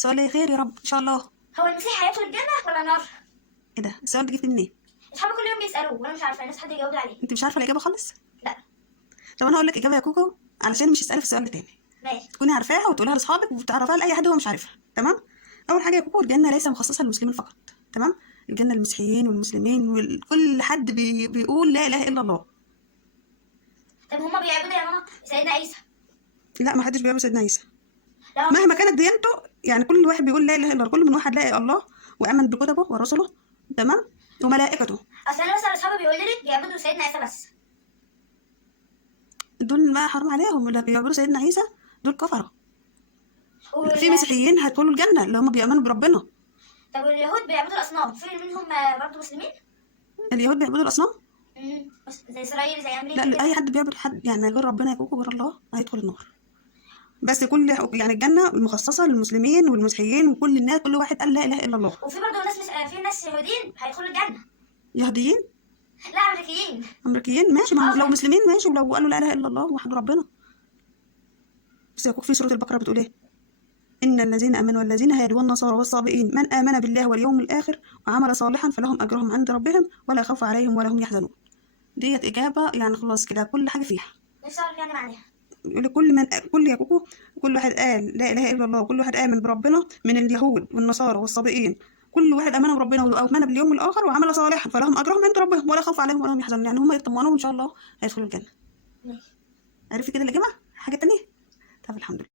السؤال ايه؟ خير يا رب ان شاء الله. هو المسيح هيدخل الجنة ولا النار؟ ايه ده السؤال ده جبت منين؟ اصحابي كل يوم بيسألوه وانا مش عارفة، الناس حد يجاوب لي عليه. انت مش عارفه الاجابه خالص؟ لا. طب انا هقول لك اجابه يا كوكو علشان مش تسالي في السؤال ده تاني. ماشي. تكوني عارفاها وتقولها لاصحابك وتعرفها لاي حد هو مش عارفها. تمام. اول حاجه يا كوكو، الجنه ليس مخصصه للمسلمين فقط. تمام. الجنه للمسيحيين والمسلمين وكل حد بيقول لا اله الا الله. طب هما بيعبدوا يا ماما سيدنا عيسى؟ لا، ما حدش بيعبد سيدنا عيسى لا. مهما كانت ديانته. يعني كل واحد بيقول لا اله الا الله، كل من واحد لا اله الا الله وامن بكتبه ورسله. تمام. وملائكته. اصل انا مثلا اصحابي بيقولوا لي بيعبدوا سيدنا عيسى بس. دول بقى حرام عليهم اللي بيعبدوا سيدنا عيسى، دول كفره. في مسيحيين هيدخلوا الجنه اللي هم بيؤمنوا بربنا. طب واليهود بيعبدوا الاصنام، في منهم برضه مسلمين؟ اليهود بيعبدوا الاصنام. بس زي اسرائيل زي امريكا لا، كده. اي حد بيعبد حد يعني غير ربنا يا كوكو، غير الله، هيدخل النار. بس كل يعني الجنه مخصصه للمسلمين والمسيحيين وكل الناس، كل واحد قال لا اله الا الله. وفي برضه ناس في ناس يهوديين هيدخلوا الجنه. يهوديين. لا، امريكيين. امريكيين ماشي، ما لو مسلمين ماشي، ولو قالوا لا اله الا الله وحدوا ربنا. بس يا كوكو في سوره البقره بتقول ايه؟ ان الذين امنوا والذين هادوا والنصارى والصابئين من امن بالله واليوم الاخر وعمل صالحا فلهم اجرهم عند ربهم ولا خوف عليهم ولا هم يحزنون. ديت اجابه يعني خلاص كده كل حاجه فيها. نفسي اعرف يعني معناها. كل يا كوكو، كل واحد قال لا اله الا الله وكل واحد امن بربنا من اليهود والنصارى والصابئين، كل واحد امن بربنا وامن باليوم الاخر وعمل صالحا فلهم اجرهم عند ربهم ولا خوف عليهم ولا هم يحزنون. يعني هم يطمنوا ان شاء الله هيدخلوا الجنه. ماشي. عرفتي كده الاجابه؟ حاجه تانية؟ طب الحمد لله.